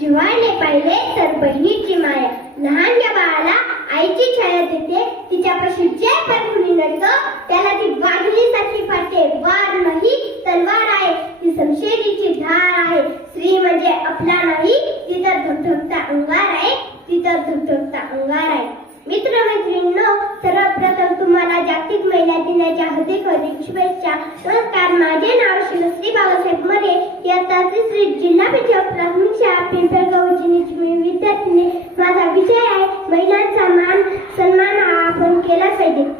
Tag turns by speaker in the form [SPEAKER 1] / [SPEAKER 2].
[SPEAKER 1] जिव्हाने पाहिले तर बहिणीची माया. लहान या बाळाला आईची छाया देते. तिच्यापाशी जे पण कुणी नडतं त्याला ती वाघिणी सारखी फाटते. वार नाही तलवार आहे. ती समशेरीची धार आहे. स्त्री म्हणजे आपला नाही तिचा धुकधुकता अंगार आहे. तिचा धुकधुकता अंगार आहे. मित्र मैत्रिणींनो सर्वप्रथम तुम्हाला जागतिक महिला दिनाच्या हार्दिक शुभेच्छा. नमस्कार माझे नाव शिवश्री श्री जिल्हा विजय प्राथमिक शाळा पिंपळगाव जिल्ह्याची विद्यार्थी माझा विषय आहे. महिलांचा मान सन्मान आपण केला पाहिजे.